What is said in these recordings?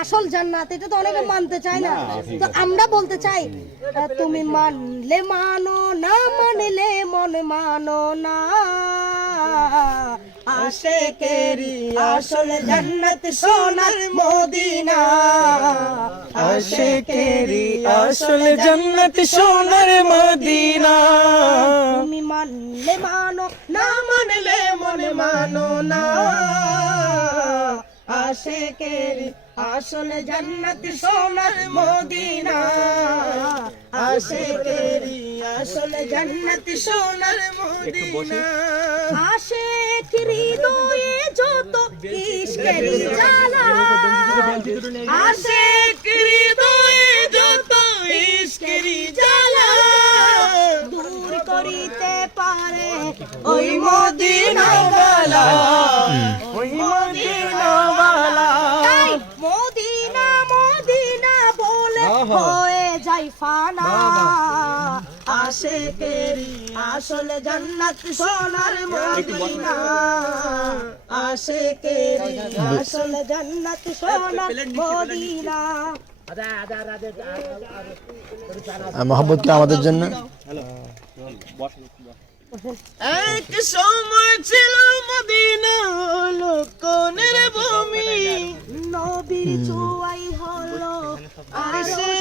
আসল জান্নাত এটা তো অনেকে মানতে চায় না। তো আমরা বলতে চাই তুমি মানলে মানো না মানলে মন মানো না। আশেকেরি আসল জান্নাত সোনার মদিনা। আশেকেরি আসল জান্নাত সোনার মদিনা। তুমি মানলে মানো না মানলে মন মানো না। আশেকেরি আসল জান্নাত সোনার মদিনা। আশেকেরি আসল জান্নাত সোনার মদিনা। আশেক হৃদয়ে যত ইশকেরি জ্বালা। আশেক হৃদয়ে যত ইশকেরি জ্বালা। দূর করিতে পারে ওই মদিনাওয়ালা। হয়ে যাই ফানা আশেকেরি আসলে জান্নাত সোনার মদিনা আশেকেরি আসলে জান্নাত সোনার মদিনা মোহাম্মদ কি আমাদের জন্য এক সময় ছিল মদিনা হলো কোনের ভূমি নবীর চুয়াই হলো আসে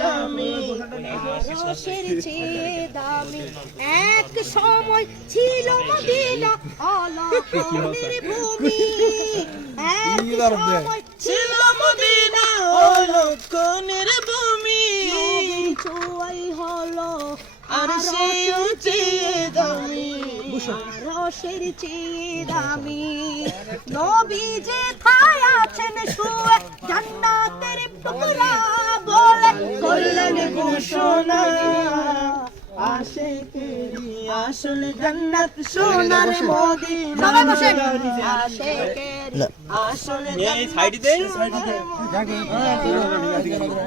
দামি আরশের চেয়ে দামি এক সময় ছিল মদিনা অলক্ষণের ভূমি। এক সময় ছিল মদিনা হলো কোনের ভূমি। চুয়াই হলো আর সে উঁচে দামি আরশের চেয়ে দামি নবী যে থায় আছেন শুয়ে জান্নাতের টুকরা বলে করলেন ঘোষণা। আসলে জান্নাত সোনার মদিনা। আশেকের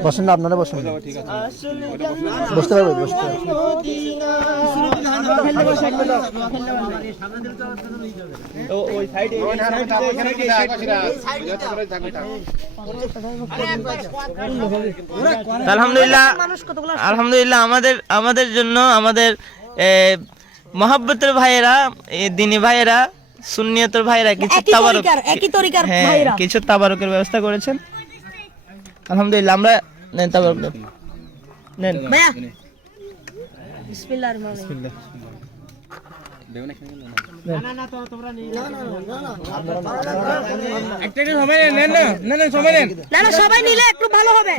বসেন না আপনারা বসেন। বসতে পারবে বসতে আলহামদুলিল্লাহ আলহামদুলিল্লাহ আমাদের আমাদের জন্য আমাদের মহাব্বতের ভাইয়েরা দিনী ভাইয়েরা সুন্নিয়তের ভাইয়েরা কিছু তাবারক একই তরিকার হ্যাঁ ভাইরা। কিছু তাবারকের ব্যবস্থা করেছেন। আলহামদুলিল্লাহ আমরা নেন তাবারক নেন। নেন। ভাইয়া। বিসমিল্লাহির রহমানির রহিম। না না সবাই নিলে একটু ভালো হবে।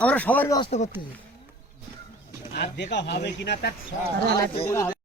আমরা সবার ব্যবস্থা করতেছি আর দেখা হবে কিনা তার